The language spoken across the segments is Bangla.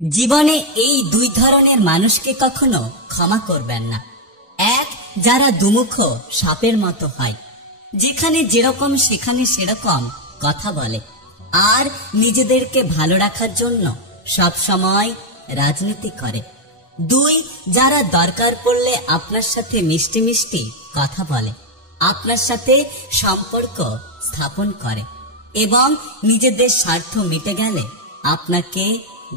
জীবনে এই দুই ধরনের মানুষকে কখনো ক্ষমা করবেন না। এক, যারা দুমুখ সাপের মতো হয়, যেখানে যেরকম সেখানে সেরকম কথা বলে, আর নিজেদেরকে ভালো রাখার জন্য সব সময় রাজনীতি করে। দুই, যারা দরকার পড়লে আপনার সাথে মিষ্টি মিষ্টি কথা বলে, আপনার সাথে সম্পর্ক স্থাপন করে এবং নিজেদের স্বার্থ মিটে গেলে আপনাকে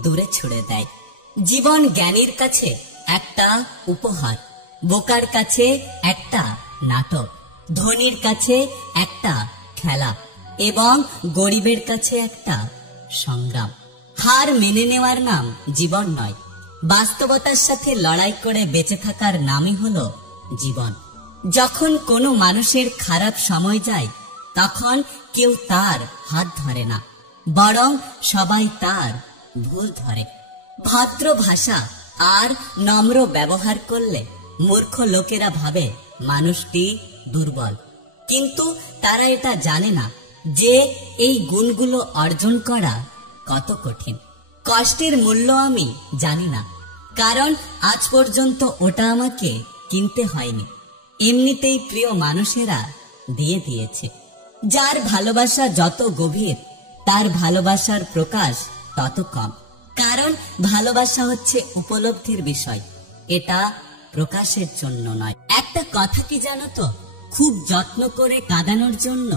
দূরে ছুড়ে দেয়। জীবন জ্ঞানীর কাছে একটা উপহার, বোকার কাছে একটা নাটক, ধনীর কাছে একটা খেলা এবং গরিবের কাছে একটা সংগ্রাম। হার মেনে নেওয়ার নাম জীবন নয়, বাস্তবতার সাথে লড়াই করে বেঁচে থাকার নামই হলো জীবন। যখন কোনো মানুষের খারাপ সময় যায়, তখন কেউ তার হাত ধরে না, বরং সবাই তার ভুল ধরে। ভদ্র ভাষা আর নম্র ব্যবহার করলে মূর্খ লোকেরা ভাবে মানুষটি দুর্বল, কিন্তু তারা এটা জানে না যে এই গুণগুলো অর্জন করা কত কঠিন। কষ্টের মূল্য আমি জানি না, কারণ আজ পর্যন্ত ওটা আমাকে কিনতে হয়নি, এমনিতেই প্রিয় মানুষেরা দিয়ে দিয়েছে। যার ভালোবাসা যত গভীর, তার ভালোবাসার প্রকাশ তত কম, কারণ ভালোবাসা হচ্ছে উপলব্ধির বিষয়, এটা প্রকাশের জন্য নয়। একটা কথা কি জানো তো, খুব যত্ন করে কাঁদানোর জন্য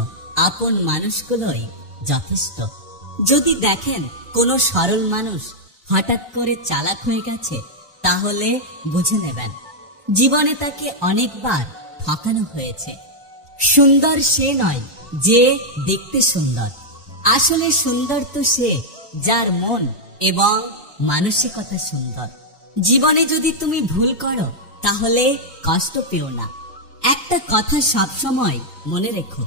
আপন মানুষগুলোই যথেষ্ট। যদি দেখেন কোনো সরল মানুষ হঠাৎ করে চালাক হয়ে গেছে, তাহলে বুঝে নেবেন জীবনে তাকে অনেকবার ঠকানো হয়েছে। সুন্দর সে নয় যে দেখতে সুন্দর, আসলে সুন্দর তো সে যার মন এবং মানসিকতা সুন্দর। জীবনে যদি তুমি ভুল করো, তাহলে কষ্ট পেও না। একটা কথা সবসময় মনে রেখো,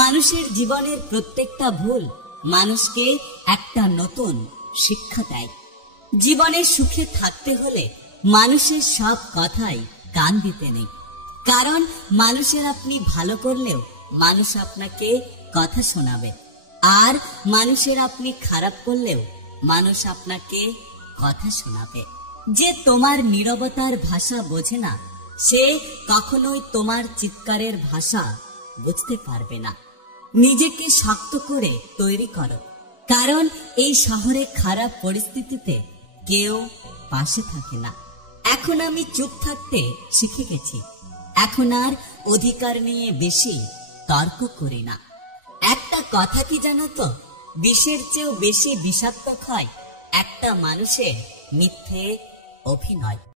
মানুষের জীবনের প্রত্যেকটা ভুল মানুষকে একটা নতুন শিক্ষা দেয়। জীবনে সুখে থাকতে হলে মানুষের সব কথাই কান দিতে নেই, কারণ মানুষের আপনি ভালো করলেও মানুষ আপনাকে কথা শোনাবে, আর মানুষের আপনি খারাপ করলেও মানুষ আপনাকে কথা শোনাবে। যে তোমার নীরবতার ভাষা বোঝে না, সে কখনোই তোমার চিৎকারের ভাষা বুঝতে পারবে না। নিজেকে শক্ত করে তৈরি করো, কারণ এই শহরে খারাপ পরিস্থিতিতে কেউ পাশে থাকে না। এখন আমি চুপ থাকতে শিখে গেছি, এখন আর অধিকার নিয়ে বেশি তর্ক করি না। একটা কথা কি জানো তো, বিষের চেয়েও বেশি বিষাক্ত হয় একটা মানুষের মিথ্যে অভিনয়।